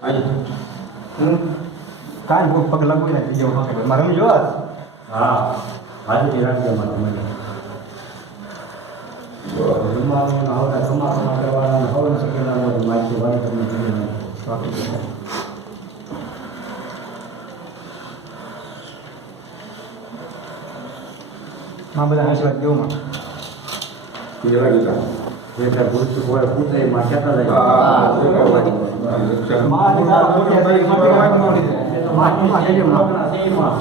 કાંઈ બહુ પગ લાગુ ને બીજો મારે રમી જોવા હા હાજરી રાખજો મને રમવાનું આવડા સમાપન કરવાના હવે શીખેલા માહિતી વાળી તમને માં બધા આશીર્વાદ દેવો માં જે ભૂલ હોય પૂછે માં કહેતા જાય માં દીકરા મોટી થઈ મોટી વાત મોટી છે તો માં દેજો માં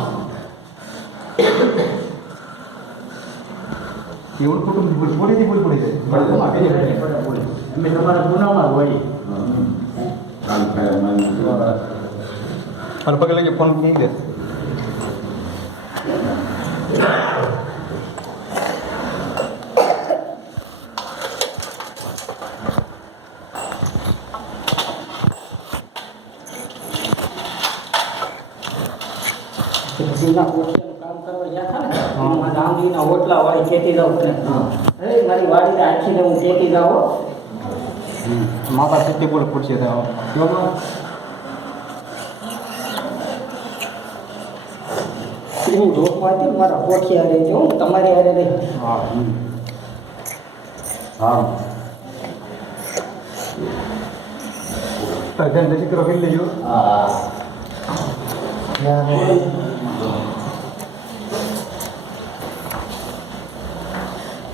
એવું કુટુંબ બોલી બોલી પડી જાય અમે તમારા ગુનામાં હોય અને પગે લગે ફોન મૂકી દે ઓટલા વાળી ખેતી જાઉં ને મારી વાડી આખીને હું ખેતી જાઉં માતા સિદ્ધિ બોલ પૂછે હું ઢોકમાં હતી મારા પોઠિયા રહી હું તમારી હારે રહી હા હા તો ધન દીકરો કરી લેજો હા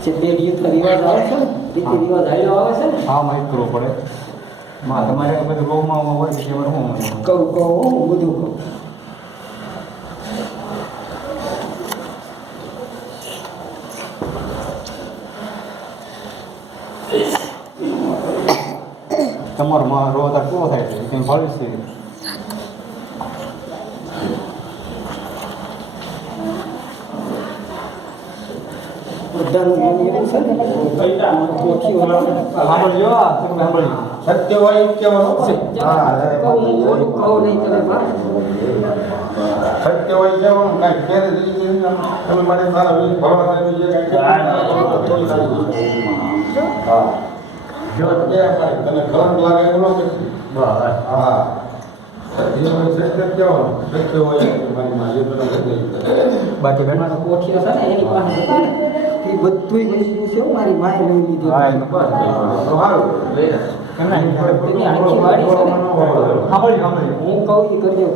જે બે રીતનો રિવાજ આવે છે ને રીતિ રિવાજ હાલ્યો આવે છે ને હા માહિતી કરવો પડે માં તમારે બધું રોગમાં હોય છે હું કહું હું બધું કહું તમારો માં રોગ કેવો થાય છે કંઈ ભાવે છે બધાનું મન એવું છે ને પોઠીઓ સાંભળજો સાંભળજો સત્ય હોય એ કહેવાનું કહું નહીં તમે મારે સત્ય હોય કહેવાનું કાંઈ ક્યારે તમે મારી મારા ભરવા હા જો તને કરંટ લાગે એવું ન કહેતી હા સત્ય હોય સત્ય કહેવાનું સત્ય હોય મારી માં એ બધા બાકી બેન મારો પોઠીઓ છે ને એની પાસે હતું ને એ બધું વસ્તુ છે મારી માએ લઈ લીધી હા એનું બસ સારું કેમ ના એની આખી વાડી છે ને સાંભળજો હું કહું એ કરજો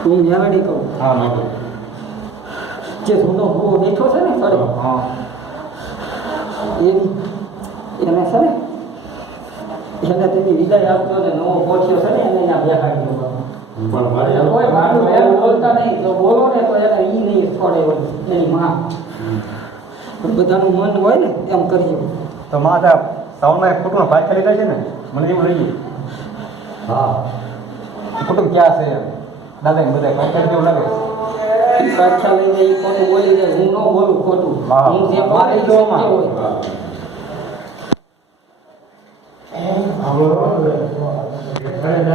હું મેળડી કહું હા ના જે જૂનો ભૂવો બેઠો છે ને સર હા એને છે ને એને તેની વિદાય આપજો ને નવો પોઠ્યો છે ને એને ત્યાં બેસાડી દો પણ મારી કોઈ ભાડું એમ બોલતા નહીં તો બોલો ને તો એને ઈ નહીં છોડે હોય એની માં બધાનું મન હોય ને એમ કરજો તો માં સાહેબ સાઉન્ડમાં એક કુટુંબ ભાગ ખાલી થાય છે ને મને એવું લઈએ હા કુટુંબ ક્યાં છે દાદા ને બધા ભાગ ખાલી કેવું લાગે પાછા લઈને એ ખોટું બોલી જાય હું ન બોલું ખોટું હા. હું જે મારે બોલી જોવામાં. સત્ય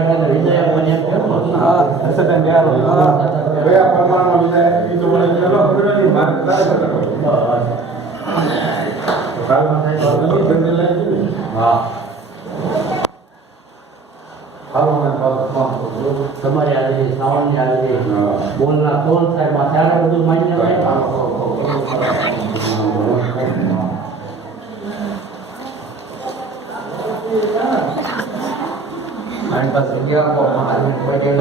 હોય હા હર્ષદન બેહારો કયા પ્રમાણમાં વિદાય એ તો મને ચલો ખબર નથી મારે ક્યારે ખબર કાલમાં થાય તો આપણે ધંધે લઈ જઈએ હા હાલો મને તમારી આવી શ્રાવણની આવી બોલના ટોન થાય ત્યારે બધું માન્ય થાય મારી પાસે જગ્યા આપો મહાદેવ પટેલ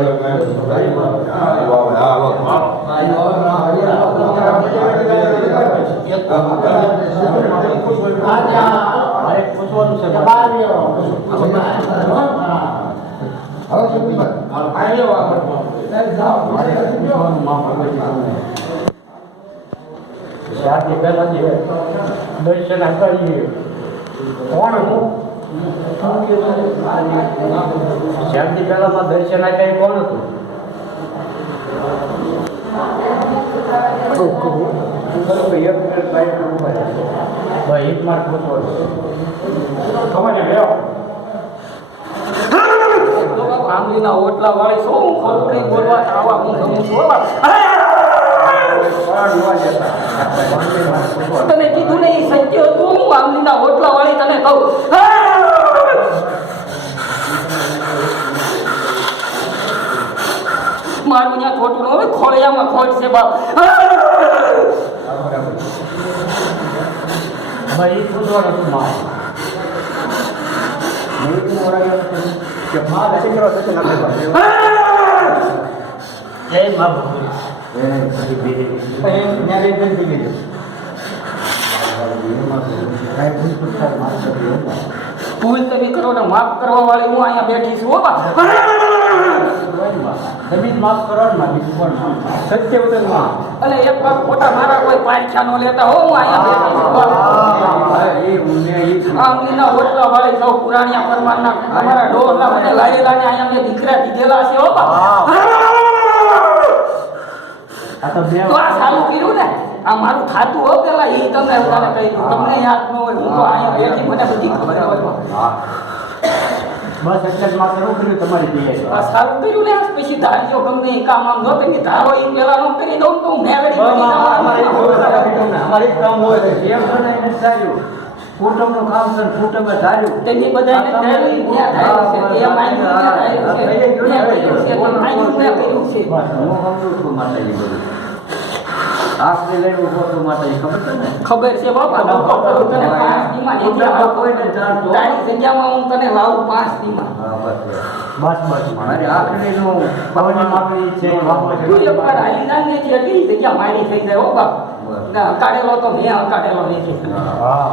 મારે પૂછવાનું છે ત્યારથી પહેલા જે દર્શન કરીએ કોણ હતું ત્યારથી પહેલામાં દર્શન આપ્યા કોણ હતું એક માર્ક પૂછવાનું આંગળીના ઓટલા વાળી શું ખોટું નહીં બોલવા આવા હું ગમું છું તને કીધું ને એ સત્ય હતું હું આંગળીના ઓટલા વાળી તને કહું મારું ત્યાં ખોટું ન હોય ખોળિયામાં ખોટ છે બાપ ભાઈ એ શોધવાનું હતું માં કે માં નથી કરો તો નથી કરો એ માં ભગવાન પછી બે ભૂલ તમે કરો ને માફ કરવા વાળી હું અહીંયા બેઠી છું હો બાપ તમે જ માફ કરો ને માં બીજું કોણ સત્ય વચન માં અને એક વાર ખોટા મારા કોઈ પારખ્યા નો લેતા હો હું અહીંયા બેઠી છું બાપ આમલીના ઓટલા વાળી સૌ પુરાણિયા પરમારના તમારા ઢોરના મને લાયેલા ને અહીંયા મેં દીકરા દીધેલા છે હો બાપ આ તો બે તો આ સારું કર્યું ને આ મારું ખાતું હો પેલા એ તમે બધાને કહી દઉં તમને યાદ ન હોય હું તો અહીંયા બેઠી મને બધી ખબર હોય બસ એટલે જ માં શરૂ કર્યું તમારી તૈયારી આ સારું કર્યું ને પછી ધારજો ગમે એ કામ આમ જો તમે ધારો એ પેલા નો કરી દઉં તો હું મેળવી અમારે કામ હોય છે એમ બનાવીને ધાર્યું કુટુંબનું કામ છે કુટુંબે ધાર્યું તેની બધાને ધાર્યું ત્યાં ધાર્યું છે એ માન્યું છે માન્યું કર્યું છે બસ હું સમજુ છું માતાજી બધું આખરી લઈને ઉભો છું માતાજી ખબર છે ને ખબર છે બાપા હું કરું તને 5 દીમાં એટલે કોઈને જાણતો તારી જગ્યામાં હું તને લાવું 5 દીમાં હા બસ મારે આખરીનું પવનની માગણી છે તું એકવાર હાલીદાન ને છે એટલી જગ્યા મારી થઈ જાય હો બાપ ના કાઢેલો તો મેં કાઢેલો નથી હા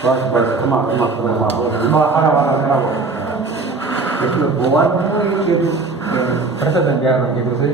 બસ તમા હારા વાળા કરાવો એટલે ભગવાન કીધું પ્રસાદ કીધું છે